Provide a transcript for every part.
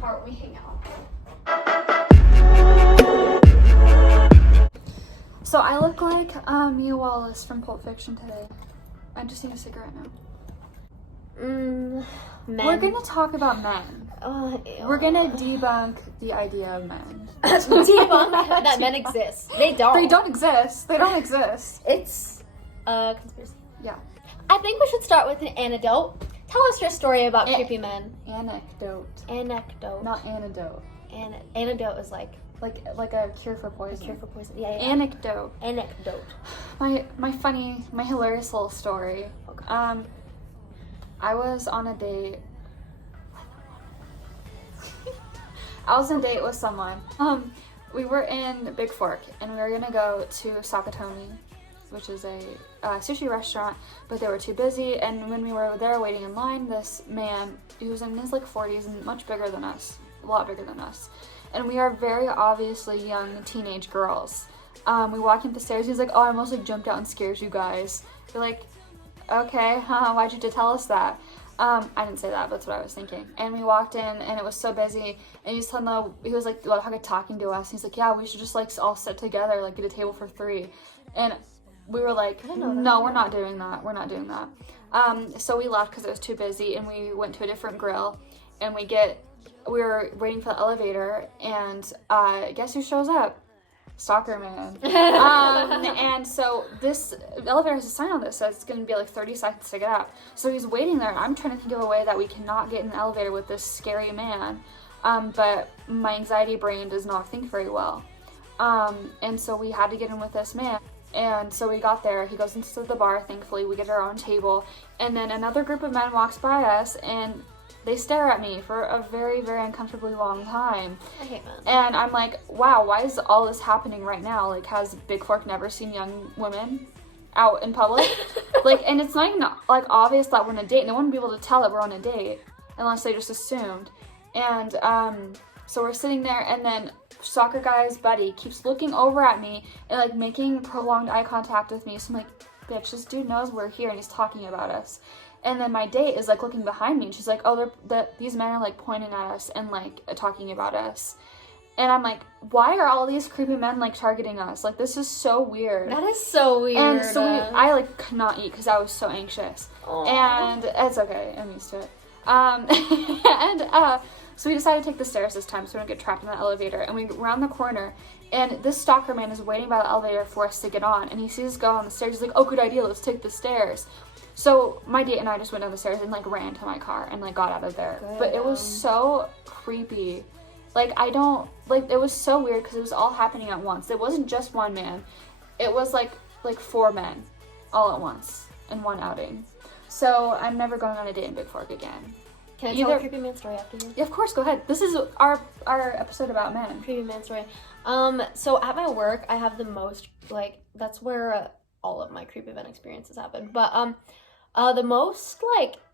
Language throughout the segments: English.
part where we hang out. So I look like Mia Wallace from Pulp Fiction today. I just need a cigarette now. Men. We're gonna talk about men. We're gonna debunk the idea of men. Debunk that men exist. They don't. They don't exist. They don't exist. It's a conspiracy. Yeah. I think we should start with an anecdote. Tell us your story about creepy men. Anecdote. Anecdote. Not antidote. Anecdote is like a cure for poison. a cure for poison. Yeah. Anecdote. Anecdote. My hilarious little story. Okay. I was on a date. I was on a date with someone. We were in Big Fork, and we were gonna go to Sakatomi, which is a sushi restaurant, but they were too busy. And when we were there waiting in line, this man, he was in his like 40s and much bigger than us, a lot bigger than us. And we are very obviously young teenage girls. We walk up the stairs. He's like, "Oh, I almost like jumped out and scared you guys." We're like, "Okay, why'd you tell us that?" I didn't say that, but that's what I was thinking. And we walked in, and it was so busy. And he was like talking to us. He's like, "Yeah, we should just like all sit together, like get a table for 3." And we were like, "No, we're not doing that. We're not doing that." So we left because it was too busy, and we went to a different grill. And we were waiting for the elevator, and guess who shows up? Stalker man. And so this elevator has a sign on this that says it's going to be like 30 seconds to get out. So he's waiting there, and I'm trying to think of a way that we cannot get in the elevator with this scary man. But my anxiety brain does not think very well. And so we had to get in with this man. And so we got there. He goes into the bar. Thankfully, we get our own table. And then another group of men walks by us, and they stare at me for a very, very uncomfortably long time. I hate men. And I'm like, wow, why is all this happening right now? Like, has Big Fork never seen young women out in public? And it's not even, like, obvious that we're on a date. No one would be able to tell that we're on a date unless they just assumed. And, so we're sitting there, and then soccer guy's buddy keeps looking over at me and, like, making prolonged eye contact with me. So I'm like, bitch, this dude knows we're here, and he's talking about us. And then my date is like looking behind me, and she's like, "Oh, these men are like pointing at us and like talking about us." And I'm like, "Why are all these creepy men like targeting us? Like, this is so weird." That is so weird. And so I like could not eat because I was so anxious. Aww. And it's okay, I'm used to it. So we decided to take the stairs this time, so we don't get trapped in the elevator. And we round the corner, and this stalker man is waiting by the elevator for us to get on. And he sees us go on the stairs. He's like, "Oh, good idea. Let's take the stairs." So my date and I just went down the stairs and like ran to my car and like got out of there. Good. But it was so creepy. It was so weird because it was all happening at once. It wasn't just one man. It was like 4 men all at once in one outing. So I'm never going on a date in Big Fork again. Can I tell a creepy man story after you? Yeah, of course, go ahead. This is our episode about men. Creepy man story. So at my work, I have the most, that's where all of my creepy event experiences happen. But, the most,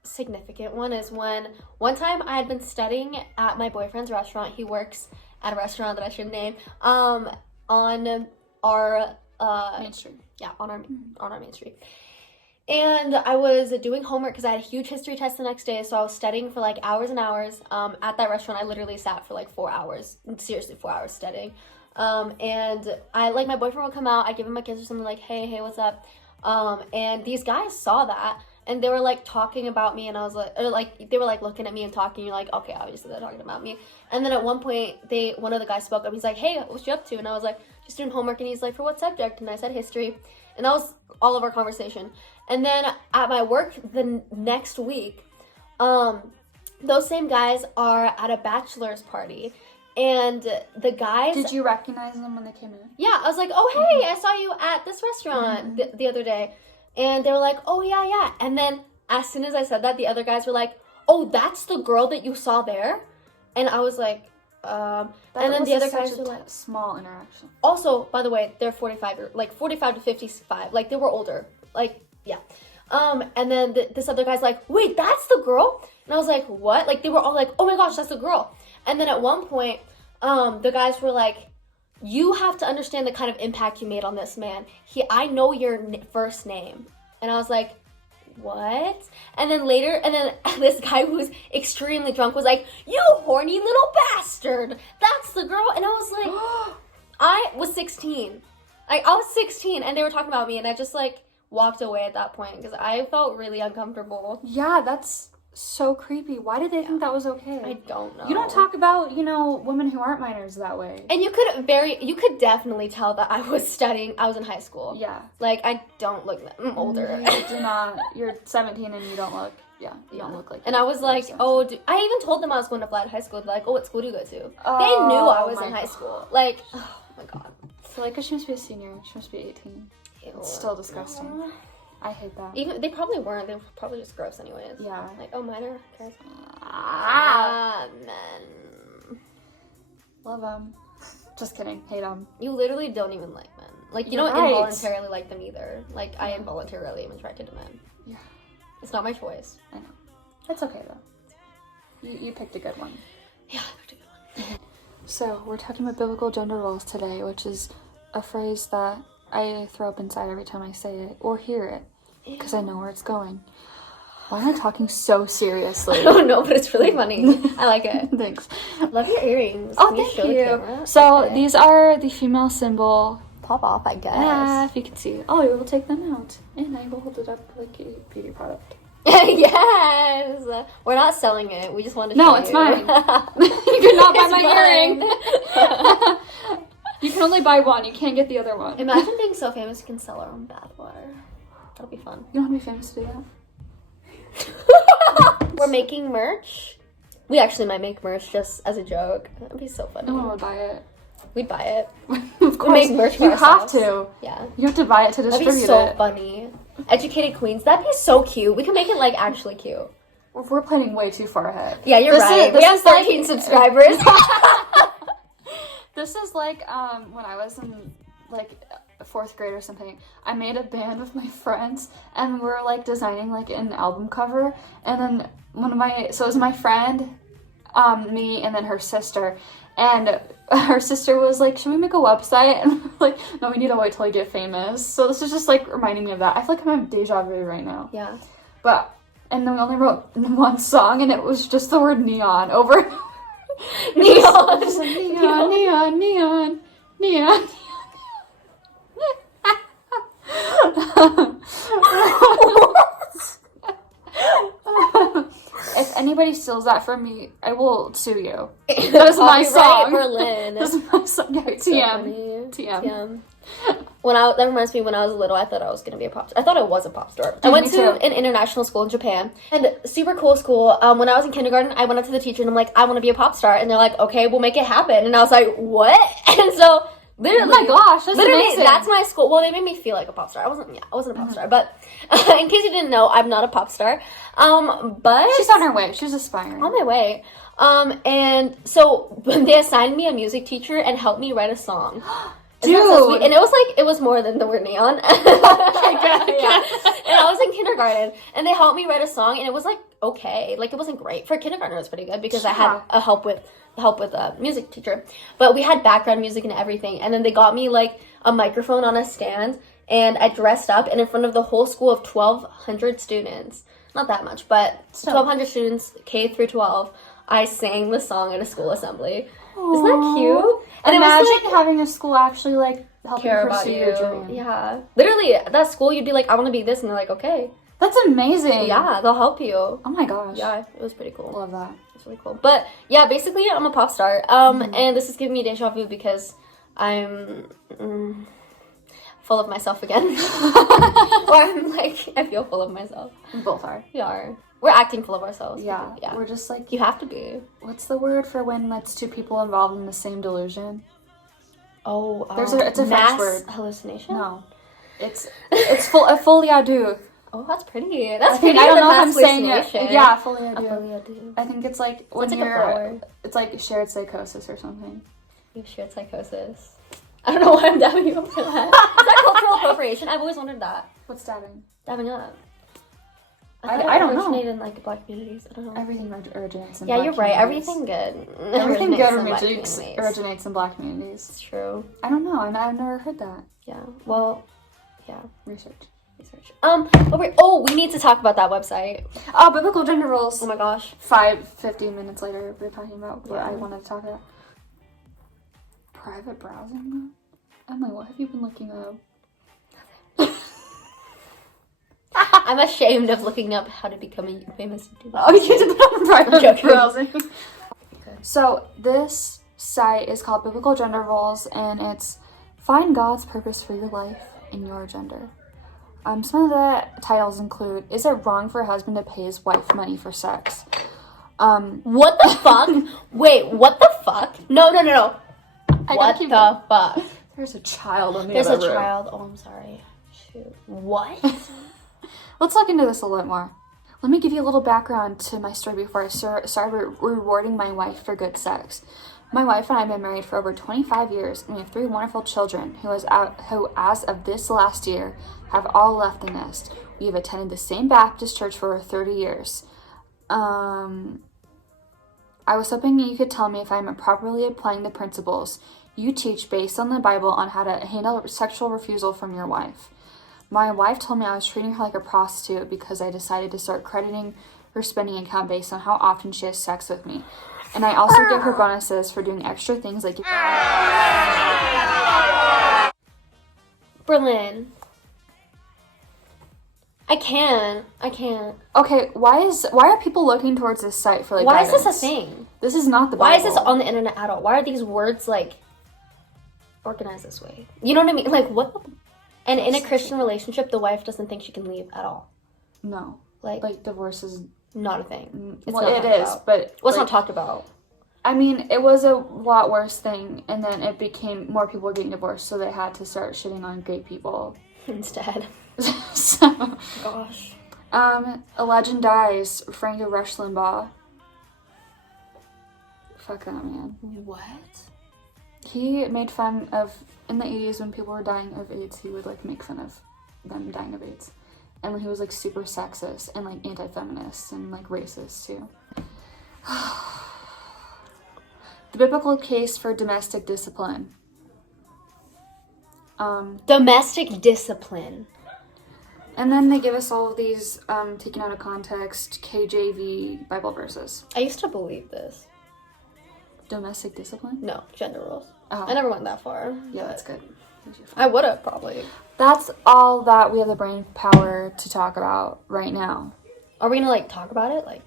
significant one is when one time I had been studying at my boyfriend's restaurant. He works at a restaurant that I should name, on our, Main Street. Yeah, on our Main Street. And I was doing homework because I had a huge history test the next day, so I was studying for hours and hours. At that restaurant, I literally sat for 4 hours, seriously 4 hours studying. And my boyfriend would come out, I'd give him a kiss or something hey, what's up? And these guys saw that, and they were talking about me, and I was they were looking at me and talking. You're like, okay, obviously they're talking about me. And then at one point, one of the guys spoke up. He's like, "Hey, what you up to?" And I was like, "Just doing homework." And he's like, "For what subject?" And I said, "History." And that was all of our conversation. And then at my work the next week, those same guys are at a bachelor's party. And the guys... Did you recognize them when they came in? Yeah, I was like, "Oh, hey, I saw you at this restaurant the other day." And they were like, "Oh, yeah." And then as soon as I said that, the other guys were like, "Oh, that's the girl that you saw there?" And I was like, and then the other guys were like... small interaction. Also, by the way, they're 45 to 55. They were older. Yeah. And then this other guy's like, "Wait, that's the girl?" And I was like, "What?" They were all like, "Oh my gosh, that's the girl." And then at one point, the guys were like, "You have to understand the kind of impact you made on this man. I know your first name." And I was like, what? And then later, this guy who was extremely drunk was like, you horny little bastard. That's the girl. And I was like, I was 16. Like, I was 16 and they were talking about me and I just like walked away at that point because I felt really uncomfortable. Yeah, that's so creepy. Why did they think that was okay? I don't know. You don't talk about, women who aren't minors that way. And you could definitely tell that I was studying. I was in high school. Yeah. Like, I don't look, I'm older. You do not, you're 17 and you don't look, you don't look like. And I was like, I even told them I was going to Flat High School. They're like, oh, what school do you go to? They knew I was in high school. Like, oh my God. So like, cause she must be a senior. She must be 18. Ew. It's still disgusting. I hate that. Even they probably weren't. They were probably just gross anyways. Yeah. Like, oh, minor. Okay. Men. Love them. Just kidding. Hate them. You literally don't even like men. Like, you You're don't right. involuntarily like them either. Like, I involuntarily am attracted to men. Yeah. It's not my choice. I know. That's okay though. You picked a good one. Yeah, I picked a good one. So we're talking about biblical gender roles today, which is a phrase that I throw up inside every time I say it or hear it. Because I know where it's going. Why am I talking so seriously? I don't know, but it's really funny. I like it. Thanks. Love your earrings. Oh, Can you thank show the you. camera? So Okay. these are the female symbol. Pop off, I guess. If you can see. Oh, we will take them out. And I will hold it up like a beauty product. Yes! We're not selling it. We just wanted to show No, it's mine. You cannot buy It's my mine. earring. You can only buy one. You can't get the other one. Imagine being so famous you can sell our own bathwater. That'll be fun. You don't want to be famous to do that? We're making merch. We actually might make merch just as a joke. That'd be so funny. No one would buy it. We'd buy it. Of course. make merch for you have ourselves. to. Yeah. You have to buy it to That'd distribute be so it. funny. Educated Queens. That'd be so cute. We could make it like actually cute. We're planning way too far ahead. Yeah, you're right. We have 13 subscribers. This is like when I was in like 4th grade or something. I made a band with my friends and we were like designing like an album cover, and then it was my friend, me, and then her sister, and her sister was like, should we make a website? And we're like, no, we need to wait till I get famous. So this is just like reminding me of that. I feel like I'm having deja vu right now. Yeah. And then we only wrote one song and it was just the word neon over and over. Neon. Just like, neon, neon, neon, neon. If anybody steals that from me, I will sue you. That is my song. Berlin. This is my song. Yeah, So TM. That reminds me, when I was little, I thought I was gonna be a pop star. I thought I was a pop star. I Yeah, went me to too. an international school in Japan, and super cool school. When I was in kindergarten, I went up to the teacher and I'm like, I want to be a pop star, and they're like, okay, we'll make it happen. And I was like, what? And so literally, Oh my gosh, that's literally, amazing. that's my school. Well, they made me feel like a pop star. I wasn't a pop star, but in case you didn't know, I'm not a pop star. But She's on her way. She's aspiring. on my way. And so they assigned me a music teacher and helped me write a song. Isn't that so sweet? And it was more than the word neon. Yeah. And I was in kindergarten and they helped me write a song, and it was like okay. Like, it wasn't great. For kindergarten it was pretty good because I had a help with a music teacher. But we had background music and everything, and then they got me like a microphone on a stand, and I dressed up, and in front of the whole school of 1,200 students. Not that much, but 1,200 students, K through 12, I sang the song at a school assembly. Aww. Isn't that cute? And imagine it was like, having a school actually like help you care about pursue you. your dream. Yeah. Literally, at that school, you'd be like, I want to be this, and they're like, okay. That's amazing. Yeah, they'll help you. Oh my gosh. Yeah, it was pretty cool. Love that. It's really cool. But yeah, basically, I'm a pop star. And this is giving me deja vu because I'm full of myself again. Or I'm like, I feel full of myself. We both are. We are. We're acting full of ourselves. Yeah. Yeah. We're just like, You have to be. what's the word for when that's two people involved in the same delusion? Oh, It's a mass French word. hallucination? No. It's a folie à deux. Oh, that's pretty. That's I think pretty. I don't know if I'm mass saying it. hallucination. Yeah, folie à A deux. folie à deux. I think it's like when Sounds like a you're flower. it's like shared psychosis or something. You've shared psychosis. I don't know why I'm dabbing you up for that. Is that cultural appropriation? I've always wondered that. What's stabbing? Dabbing up. I thought it don't know. originated in like black communities. I don't know. Everything originates in Yeah, black you're right. communities. Everything good. Everything good in black originates communities. in black communities. It's true. I don't know. I've never heard that. Yeah. Well, yeah. Research. research. We need to talk about that website. Biblical gender roles. Oh my gosh. 15 minutes later, we're talking about what Yeah. I wanted to talk about. Private browsing? Emily, what have you been looking up? I'm ashamed of looking up how to become a famous YouTuber. Oh, you did that on private joking. browsing. So this site is called Biblical Gender Roles, and it's find God's purpose for your life and your gender. Some of the titles include, is it wrong for a husband to pay his wife money for sex? What the fuck? Wait, what the fuck? No. What the fuck? There's a child on the There's other a room. child. Oh, I'm sorry. Shoot. What? Let's look into this a little bit more. Let me give you a little background to my story before I started rewarding my wife for good sex. My wife and I have been married for over 25 years, and we have 3 wonderful children who, as of this last year, have all left the nest. We have attended the same Baptist church for over 30 years. I was hoping you could tell me if I'm properly applying the principles you teach based on the Bible on how to handle sexual refusal from your wife. My wife told me I was treating her like a prostitute because I decided to start crediting her spending account based on how often she has sex with me. And I also give her bonuses for doing extra things like... Berlin. I can't. Okay, why are people looking towards this site for like Why guidance? is this a thing? This is not the Bible. Why is this on the internet at all? Why are these words like organized this way? You know what I mean? Like what? And in a Christian relationship, the wife doesn't think she can leave at all. No. Like divorce is... not a thing. It's well, not it talked is, about. but... Well, it's not talked about. I mean, it was a lot worse thing, and then it became more people were getting divorced, so they had to start shitting on gay people. Instead. So... Gosh. A legend dies. Frank Rush Limbaugh. Fuck that man. What? He made fun of, in the 80s when people were dying of AIDS, he would like make fun of them dying of AIDS. And he was like super sexist and like anti-feminist and like racist too. The biblical case for domestic discipline. Domestic discipline. And then they give us all of these taken out of context KJV Bible verses. I used to believe this. Domestic discipline? No, gender roles. Oh. I never went that far. Yeah, that's good. I would have probably. That's all that we have the brain power to talk about right now. Are we gonna like talk about it? Like,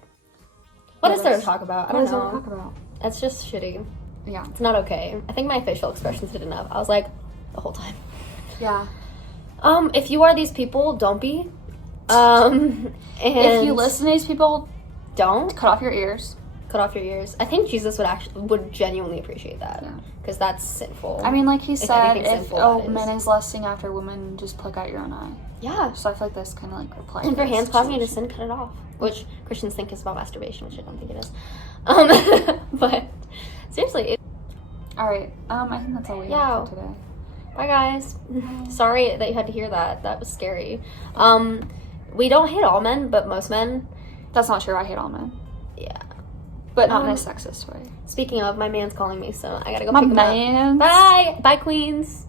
what is there to talk about? I don't know. Talk about? It's just shitty. Yeah. It's not okay. I think my facial expressions did enough. I was like, the whole time. Yeah. If you are these people, don't be. And if you listen to these people, don't cut off your ears. Cut off your ears. I think Jesus would genuinely appreciate that. Yeah. Because that's sinful. I mean, like he said, if sinful, a man is lusting after a woman, just pluck out your own eye. Yeah. So I feel like that's kind of like reply. And for hands causing you to sin, cut it off. Which Christians think is about masturbation, which I don't think it is. But seriously. All right. I think that's all we have for today. Bye, guys. Sorry that you had to hear that. That was scary. We don't hate all men, but most men. That's not true. I hate all men. Yeah. But not in a sexist way. Speaking of, my man's calling me, so I gotta go My pick him man. up. Bye! Bye, queens!